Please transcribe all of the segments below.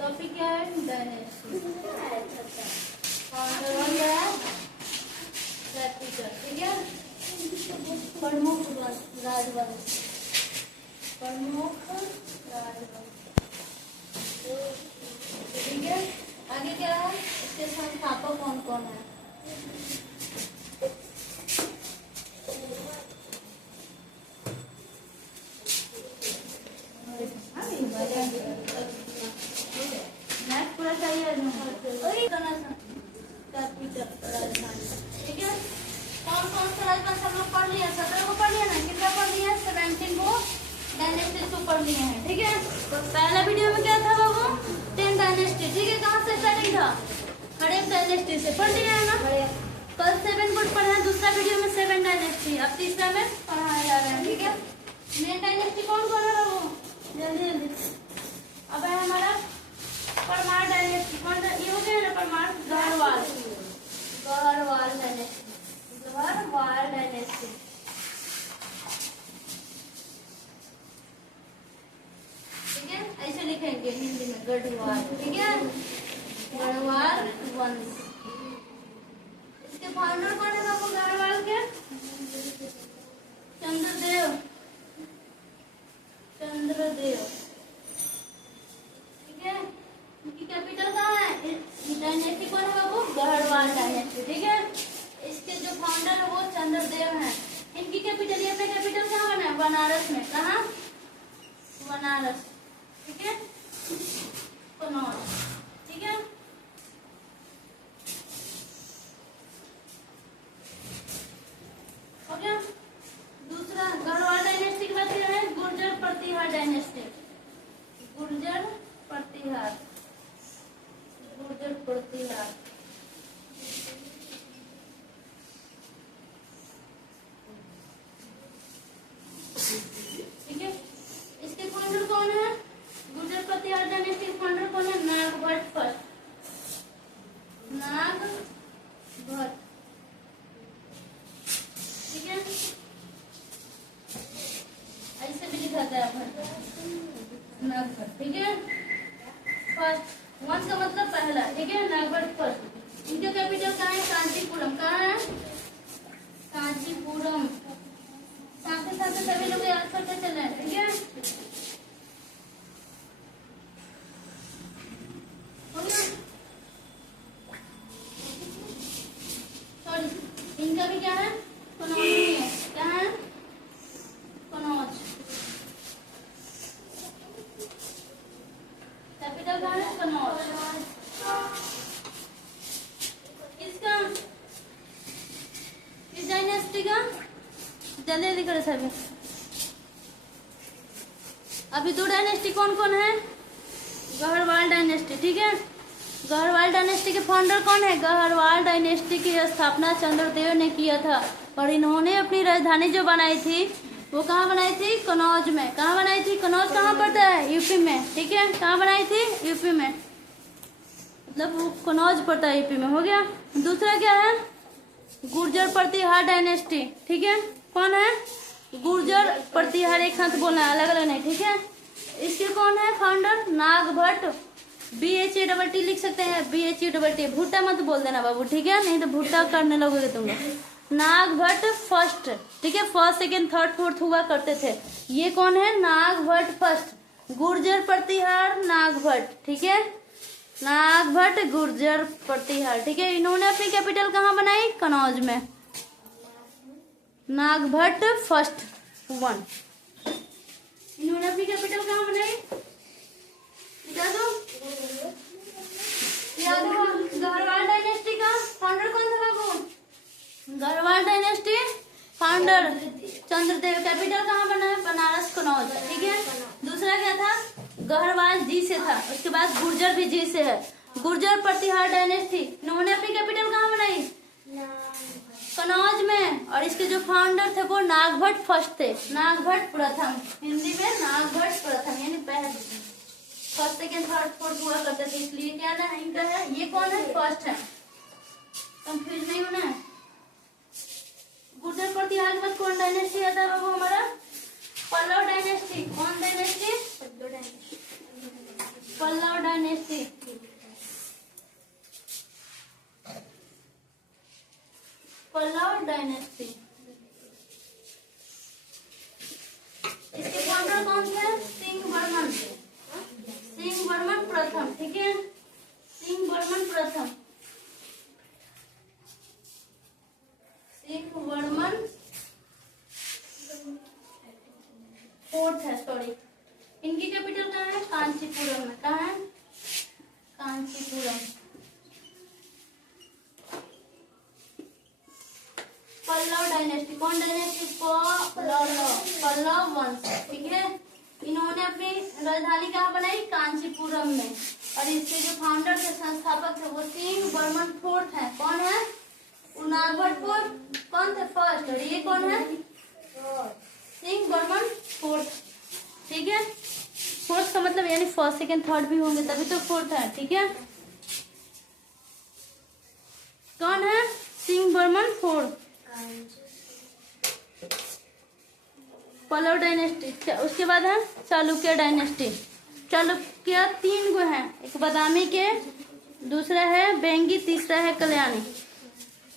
Topic क्या है? Dynasty. ठीक है। प्रमुख राजवंश, प्रमुख राजवंश। ठीक है। आगे क्या है? इसके संस्थापक कौन कौन है? पूरा चाहिए। ठीक है। कौन कौन सा राजवंश हम लोग पढ़ लिया? 17 को पढ़ लिया ना? कितना पढ़ लिया? 17 को डायनेस्टी को पढ़ लिए हैं। ठीक है। तो पहला वीडियो में क्या था बाबू? 10 डायनेस्टी। ठीक है। कहाँ से स्टार्टिंग था? हड़प्पा डायनेस्टी से पढ़ लिया है ना? कल 7 को पढ़ा है, दूसरा वीडियो में 7 डायनेस्टी, अब तीसरा में पढ़ाया जा रहा है। ठीक है। मेन डायनेस्टी कौन कौन है बाबू? जल्दी जल्दी। अब है हमारा परमार डायनेस्टी। कौन सा? ये हो गया ना परमार? Garhwal, Garhwal dynasty, Garhwal dynasty. ठीक है। ऐसे लिखेंगे हिंदी में गढ़वाल। ठीक है। गढ़वाल वंश। इसके फाउंडर कौन है बाबू गढ़वाल के? चंद्रदेव, चंद्रदेव। ठीक है। इनकी कैपिटल कहाँ है? डायनेस्टी कौन है बाबू? गढ़वाल डायनेस्टी। ठीक है। इसके जो फाउंडर है वो चंद्रदेव हैं। इनकी कैपिटल, ये अपना कैपिटल कहाँ बना है? बनारस में। कहाँ? बनारस। ठीक है। कन्नौज। ठीक है। हो गया। दूसरा गढ़वाल डायनेस्टी के बाद क्या है? गुर्जर प्रतिहार डायनेस्टी, गुर्जर प्रतिहार, गुर्जर प्रतिहार। ठीक है। इसके फाउंडर कौन है? गुर्जर प्रतिहार डायनेस्टी के फाउंडर कौन है? नागभट्ट फर्स्ट, नागभट्ट। ठीक है। ऐसे भी लिखा था नागभट्ट। ठीक है। फर्स्ट, वंश का मतलब पहला। ठीक है। नागभट्ट फर्स्ट। इनका कैपिटल कहाँ है? कांचीपुरम। कहाँ है? कांचीपुरम। साथ ही साथ सभी लोग याद करते चले। ठीक है। हो गया। सॉरी, इनका भी क्या है? कन्नौज में है। क्या है? कन्नौज। कैपिटल कहाँ है? कन्नौज। किसका? इस डायनेस्टी का? जल्दी जल्दी करो सभी। अभी 2 डायनेस्टी कौन कौन है? गढ़वाल डायनेस्टी। ठीक है। गढ़वाल डायनेस्टी के फाउंडर कौन है? गढ़वाल डायनेस्टी की स्थापना चंद्रदेव ने किया था और इन्होंने अपनी राजधानी जो बनाई थी वो कहाँ बनाई थी? कन्नौज में। कहाँ बनाई थी? कन्नौज कहाँ पड़ता है? यूपी में। ठीक है। कहाँ बनाई थी? यूपी में, मतलब वो कन्नौज पड़ता है यूपी में। हो गया। दूसरा क्या है? गुर्जर प्रतिहार डायनेस्टी। ठीक है। कौन है? गुर्जर प्रतिहार, एक साथ बोलना है, अलग अलग नहीं। ठीक है। इसके कौन है फाउंडर? नागभट्ट। BHATT लिख सकते हैं, BHUTT। भुट्टा मत बोल देना बाबू। ठीक है। नहीं तो भुट्टा करने लगोगे तुम लोग। नागभट्ट फर्स्ट। ठीक है। फर्स्ट, सेकेंड, थर्ड, फोर्थ हुआ करते थे। ये कौन है? नागभट्ट फर्स्ट। गुर्जर प्रतिहार नागभट्ट। ठीक है। नागभट्ट गुर्जर प्रतिहार। ठीक है। इन्होंने अपनी कैपिटल कहाँ बनाई? कन्नौज में। Nagabhata first one. इन्होंने अपनी कैपिटल कहाँ बनाई? याद हो? गढ़वाल डायनेस्टी का फाउंडर कौन था बाबू? Garhwal dynasty founder Chandradev. Capital कहाँ बना है? बनारस, कन्नौज। ठीक है। दूसरा क्या था? गढ़वाल जी से था। उसके बाद गुर्जर भी जी से है। गुर्जर प्रतिहार डायनेस्टी, इन्होंने अपनी कैपिटल कहाँ बनाई? कन्नौज में। और इसके जो फाउंडर थे वो नागभट्ट फर्स्ट थे, नागभट्ट प्रथम। हिंदी में नागभट्ट प्रथम, यानी पहले फर्स्ट, सेकेंड, थर्ड, फोर्थ हुआ करते थे, इसलिए क्या ना इनका है। ये कौन है? फर्स्ट है। कंफ्यूज नहीं होना है। गुर्जर प्रतिहार के बाद कौन डायनेस्टी आता है बाबू? फोर्थ है, सॉरी। इनकी कैपिटल कहाँ है? कांचीपुरम में। कहाँ है? कांचीपुरम। पल्लव डायनेस्टी, कौन डायनेस्टी? पल्लव वंश, ठीक है। इन्होंने अपनी राजधानी कहाँ बनाई? कांचीपुरम में। और इसके जो फाउंडर थे, संस्थापक थे, वो सिंह बर्मन फोर्थ है। कौन है? उनागभट्टपुर कौन थे? फर्स्ट। और ये कौन है? सिंह बर्मन फोर्थ, ठीक है। फोर्थ का मतलब यानी फर्स्ट सेकेंड थर्ड भी होंगे तभी तो फोर्थ है, ठीक है। कौन है? सिंह बर्मन फोर्थ। पल्लव डायनेस्टी। उसके बाद है चालुक्य डायनेस्टी। चालुक्य 3 गो है, एक बादामी के, दूसरा है बेंगी, तीसरा है कल्याणी।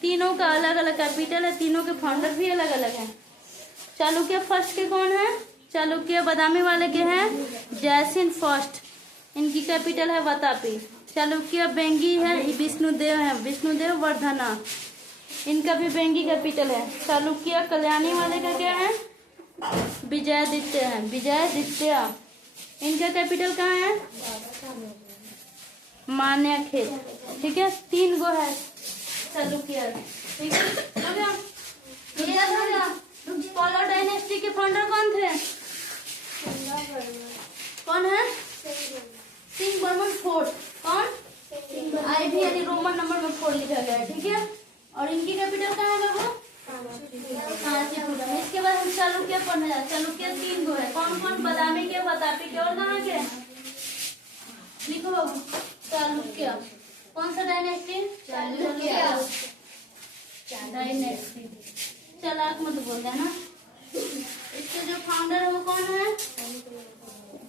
तीनों का अलग अलग कैपिटल है, तीनों के फाउंडर भी अलग अलग हैं। चालुक्य फर्स्ट के कौन है? चालुक्य बादामी वाले के हैं जयसिन फर्स्ट, इनकी कैपिटल है वातापी। चालुक्य बेंगी है, विष्णुदेव है, विष्णुदेव वर्धना, इनका भी बेंगी कैपिटल है। चालुक्य कल्याणी वाले का क्या है? विजयादित्य है, विजयादित्य, इनका कैपिटल कहाँ है? मान्यखेत, ठीक है। 3 गो है चालुक्य, ठीक है। हो गया? क्लियर हो गया? पल्लव डायनेस्टी के फाउंडर कौन थे? कौन है? सिंह बर्मन फोर्थ। कौन? आई भी यानी रोमन नंबर में 4 लिखा गया है, ठीक है। और इनकी कैपिटल कहाँ है बाबू? कांचीपुरम। इसके बाद हम चालुक्य पढ़ने जाते। चालुक्य 3 गो है, कौन कौन? बादामी के, वातापी के, और कहाँ के? लिखो बाबू। चालुक्य कौन सा डायनेस्टी? चालुक्य डायनेस्टी। चालाक मत बोल देना। इसके जो फाउंडर है वो कौन है?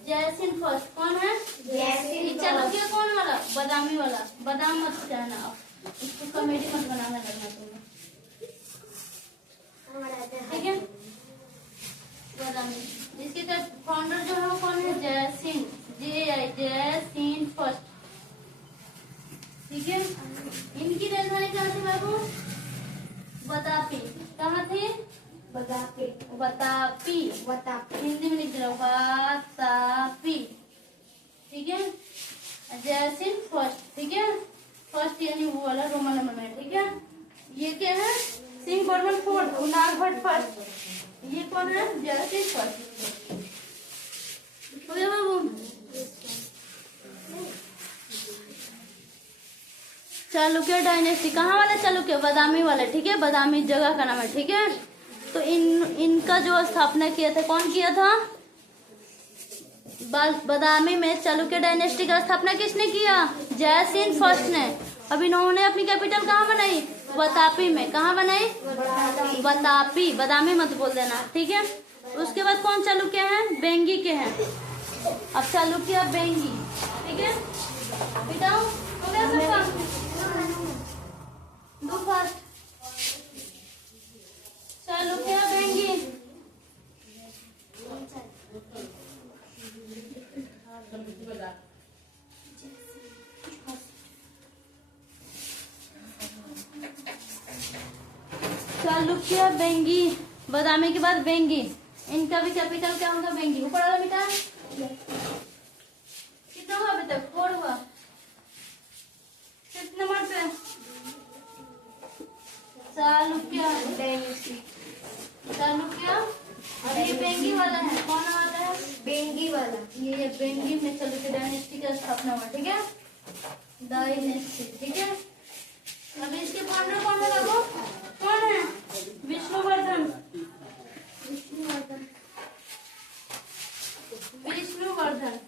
जयसिन फर्स्ट। कौन है? जयसिन। चालुक्य कौन वाला? बादामी वाला। बादाम मत कहना, इसको कॉमेडी मत बनाना लगना तुम्हें, ठीक है। बादामी। इसके फाउंडर जो है वो कौन है? जयसिन, जयसिन फर्स्ट, ठीक है। इनकी राजधानी कहाँ थी बाबू? वातापी। कहाँ थी? वातापी, वातापी, वातापी, हिंदी में लिख दो वातापी, ठीक है। जयसिन फर्स्ट, ठीक है। फर्स्ट यानी वो वाला रोमन नंबर में, ठीक है। ये क्या है? सिंह बर्मन फोर्थ, उनागभट्ट फर्स्ट, ये कौन है? जयसिन फर्स्ट। हो गया बाबू? चालुक्य डायनेस्टी कहाँ वाला? चालुक्य बादामी वाला, ठीक है। बादामी जगह का नाम है, ठीक है। तो इनका जो स्थापना किया था, कौन किया था? बादामी में चालुक्य डायनेस्टी का स्थापना किसने किया? जयसिन फर्स्ट ने। अब इन्होंने अपनी कैपिटल कहाँ बनाई? वातापी में। कहाँ बनाई? वातापी, बादामी मत बोल देना, ठीक है। उसके बाद कौन चालुक्य है? बेंगी के हैं। अब चालुक्य बेंगी, ठीक है। बेटा हो गया सबका? दो फास्ट। चालुक्य बेंगी, चालुक्य बेंगी, बादामी के बाद बेंगी। इनका भी कैपिटल क्या होगा? बेंगी। ऊपर वाला बेटा कितना हुआ अभी तक? 4 हुआ। कितने नंबर पे? चालुक्य डायनेस्टी। चालुक्य। और ये बेंगी वाला है, कौन वाला है? बेंगी वाला। ये बेंगी में चालुक्य डायनेस्टी का स्थापना हुआ, ठीक है। डायनेस्टी, ठीक है। अब इसके फाउंडर कौन है बाबू? कौन है? विष्णुवर्धन, विष्णुवर्धन, विष्णुवर्धन।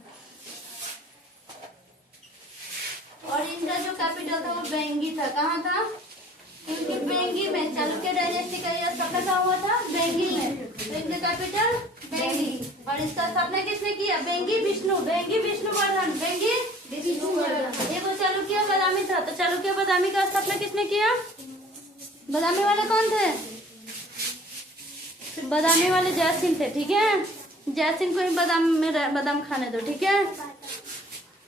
और इनका जो कैपिटल था वो बेंगी था। कहाँ था? क्योंकि बेंगी में चालुक्य डायनेस्टी का यह स्थापना हुआ था बेंगी में, तो इनका कैपिटल बेंगी। और इसका स्थापना किसने किया? बेंगी विष्णु, बेंगी विष्णुवर्धन, बेंगी विष्णुवर्धन। ये वो चालुक्य बादामी था, तो चालुक्य बादामी का स्थापना किसने किया? बादामी वाले कौन थे? बादामी वाले जयसिन थे, ठीक है। जयसिन को ही बादाम खाने दो, ठीक है।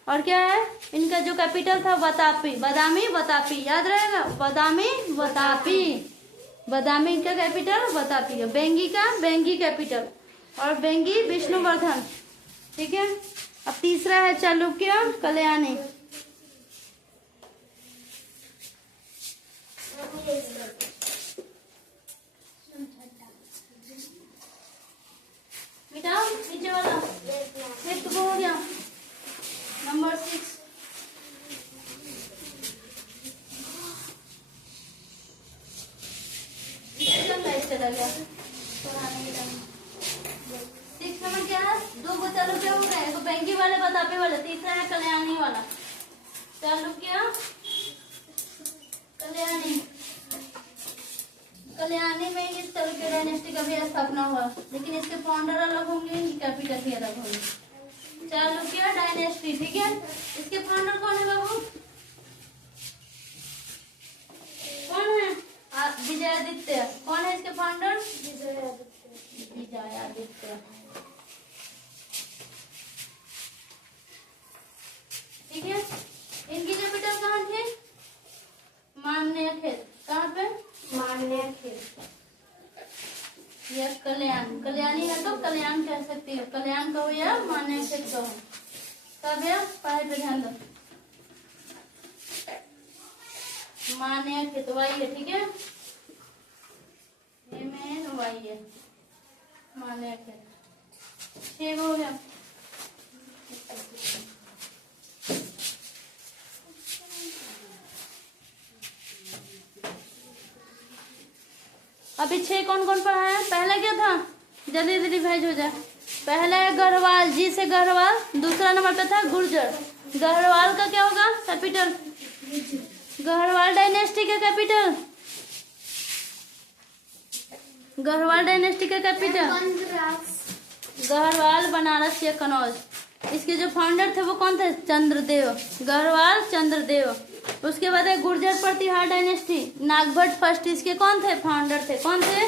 और क्या है? इनका जो कैपिटल था वातापी, बादामी वातापी, याद रहेगा, बादामी वातापी। बादामी इनका कैपिटल वातापी है। बेंगी का बेंगी कैपिटल। और बेंगी विष्णुवर्धन। ठीक है, अब तीसरा है चालुक्य कल्याणी। बेटा नीचे वाला फिफ्थ को हो गया, नंबर 6। चला गया 6 नंबर क्या है? 2 को चालुक्य हो गए, तो बेंगी वाले बतापे वाले। तीसरा है कल्याणी वाला, चालुक्य कल्याणी। कल्याणी में इस चालुक्य डायनेस्टी का भी स्थापना हुआ, लेकिन इसके फाउंडर अलग होंगे, इनकी कैपिटल भी अलग होंगे। चालुक्य डायनेस्टी, ठीक है। इसके फाउंडर कौन है बाबू? कौन है? विजयादित्य। कौन है इसके फाउंडर? विजयादित्य। ठीक है, इनकी कैपिटल कहाँ थी? मान्यखेल। कहाँ पे? मान्यखेल। या कल्याण, कल्याणी है तो कल्याण कह सकती है, कल्याण कहो या मान्यखेल कहो। तब यह पढ़ाई पे ध्यान दो। मान्यखेल तो वही है, ठीक है, वही है मान्यखेल। 6 हो गया। अभी 6 कौन कौन पढ़ा है? पहला क्या था? जल्दी जल्दी रिवाइज हो जाए। पहला है गढ़वाल, जी से गढ़वाल। दूसरा नंबर पे था गुर्जर। गढ़वाल का क्या होगा? कैपिटल। गढ़वाल डायनेस्टी का कैपिटल, गढ़वाल डायनेस्टी का कैपिटल गढ़वाल, बनारस या कनौज। इसके जो फाउंडर थे वो कौन थे? चंद्रदेव, गढ़वाल चंद्रदेव। उसके बाद है गुर्जर प्रतिहार डायनेस्टी, नागभट्ट फर्स्ट इसके कौन थे? फाउंडर थे। कौन थे?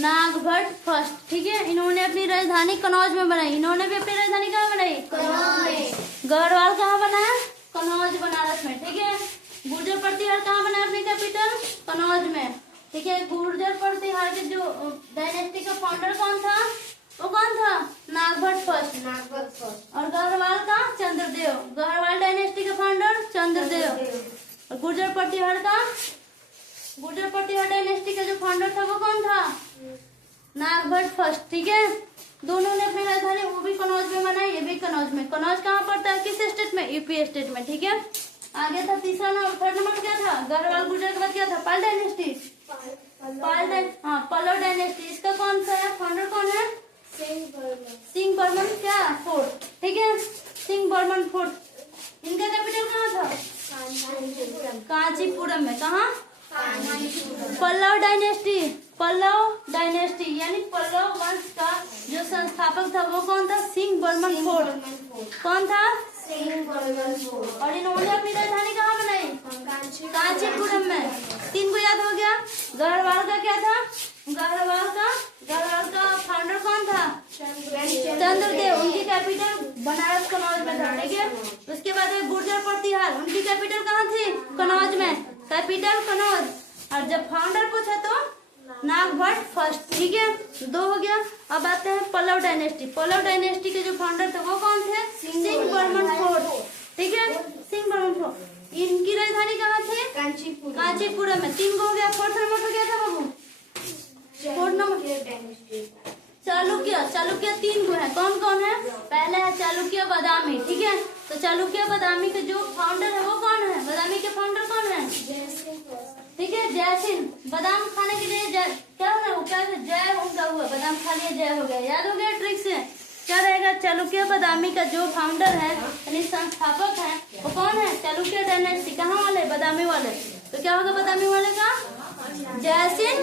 नागभट्ट फर्स्ट। ठीक है, इन्होंने अपनी राजधानी कनौज में बनाई। इन्होंने भी अपनी राजधानी कहाँ बनाई? गढ़वाल कहाँ बनाया? कनौज, बनारस में। ठीक है, गुर्जर प्रतिहार कहाँ बनाया अपनी कैपिटल? कनौज में। ठीक है, गुर्जर प्रतिहार के जो डायनेस्टी का फाउंडर कौन था? वो कौन था? नागभट्ट फर्स्ट। और गढ़वाल का? चंद्रदेव। गढ़वाल डायनेस्टी का फाउंडर चंद्रदेव। और गुर्जर प्रतिहार का? गुर्जर प्रतिहार डायनेस्टी का जो फाउंडर था वो कौन था? नागभट्ट फर्स्ट। ठीक है, दोनों ने अपनी राजधानी वो भी कनौज में बनाई, ये भी कनौज में। कनौज कहाँ पड़ता है? किस स्टेट में? यूपी स्टेट में। ठीक है, आगे था तीसरा नंबर, थर्ड नंबर क्या था? गढ़वाल गुर्जर के बाद क्या था? पाल डायनेस्टी। पल्लव डायनेस्टी। इसका कौन सा है फाउंडर? कौन है? सिंह बर्मन क्या? फोर्ट। ठीक है, सिंह बर्मन फोर्ट। इनका कैपिटल कहाँ था? कांचीपुरम में। कहाँ? पल्लव डायनेस्टी। पल्लव डायनेस्टी यानी पल्लव वंश का जो संस्थापक था वो कौन था? सिंह बर्मन फोर्ट। कौन था? सिंह बर्मन फोर्ट। और इन्होंने अपनी राजधानी कहाँ बनाई? कांचीपुरम में। 3 को याद हो गया। गढ़वाल का क्या था? गढ़वाल का फाउंडर कौन था? चंद्रदेव। उनकी कैपिटल बनारस कनौज में था। ठीक है, उसके बाद है गुर्जर प्रतिहार, उनकी कैपिटल कहाँ थी? कनौज में, कैपिटल कनौज। और जब फाउंडर पूछा तो नागभट्ट फर्स्ट। ठीक है, 2 हो गया। अब आते हैं पल्लव डायनेस्टी। पल्लव डायनेस्टी के जो फाउंडर थे वो कौन थे? सिंह बर्मन फोर्ट। ठीक है, सिंह बर्मन फोर्ट। इनकी राजधानी कहाँ थी? कांचीपुरम में। 3 हो गया। फोर्थ नंबर पे क्या था बाबू? Fourth number Chalukya. चालुक्य 3 को है। कौन कौन है? पहला है चालुक्य बादामी। ठीक है, तो चालुक्य बादामी के जो फाउंडर है वो कौन है? बादामी के फाउंडर कौन है? ठीक है, जयसिंह। बादाम खाने के लिए क्या होना? वो क्या जय उनका हुआ, बादाम खा लिया जय हो गया। याद हो गया ट्रिक से? क्या रहेगा? चालुक्य बादामी का जो फाउंडर है यानी संस्थापक है वो कौन है? चालुक्य डायनेस्टी। कहाँ वाले? बादामी वाले। तो क्या होगा बादामी वाले का? जयसिंह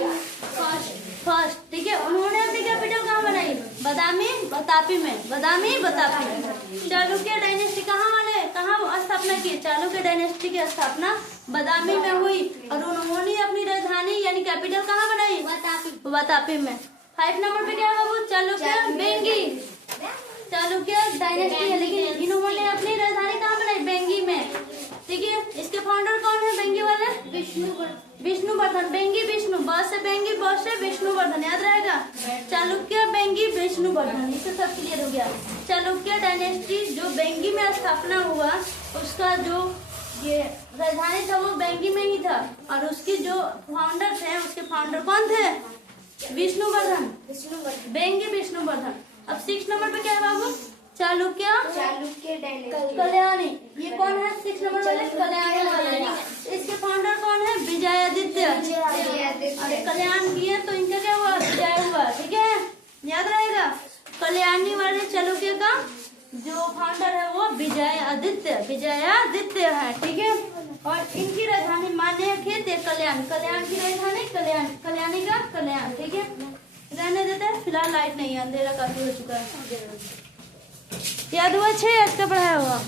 फर्स्ट। ठीक है, उन्होंने अपनी कैपिटल कहाँ बनाई? बादामी बतापी में। बादामी बतापी। चालुक्य डायनेस्टी कहाँ वाले कहाँ स्थापना की? चालुक्य डायनेस्टी की स्थापना बादामी में हुई और उन्होंने अपनी राजधानी यानी कैपिटल कहाँ बनाई? बतापी में। 5 नंबर पे क्या बाबू? चालुक्य बेंगी। चालुक्य डायनेस्टी है लेकिन इन्होंने अपनी राजधानी कहाँ बनाई? बेंगी में। ठीक है, इसके फाउंडर कौन है बेंगी वाले? विष्णुवर्धन। बेंगी विष्णु, ब से बेंगी, ब से विष्णुवर्धन। याद रहेगा? चालुक्य बेंगी विष्णु विष्णुवर्धन, इससे सब क्लियर हो गया। चालुक्य डायनेस्टी जो बेंगी में स्थापना हुआ, उसका जो ये राजधानी था वो बेंगी में ही था, और उसके जो फाउंडर थे, उसके फाउंडर कौन थे? विष्णुवर्धन, बेंगी विष्णुवर्धन। अब 6 नंबर पे क्या है बाबू? चालुक्य कल्याणी। ये कौन है 6 नंबर वाले? कल्याणी वाले। इसके फाउंडर कौन है? विजयादित्य। अरे कल्याण किए तो इनका क्या हुआ? विजय हुआ, ठीक है, याद रहेगा। कल्याणी वाले चालुक्य का जो फाउंडर है वो विजयादित्य है, ठीक है। और इनकी राजधानी मान्य खेत है कल्याण, कल्याण की राजधानी कल्याणी का कल्याण, ठीक है। रहने देते हैं, फिलहाल लाइट नहीं है, अंधेरा काफी हो चुका है। याद हुआ 6 आज का पढ़ाया हुआ?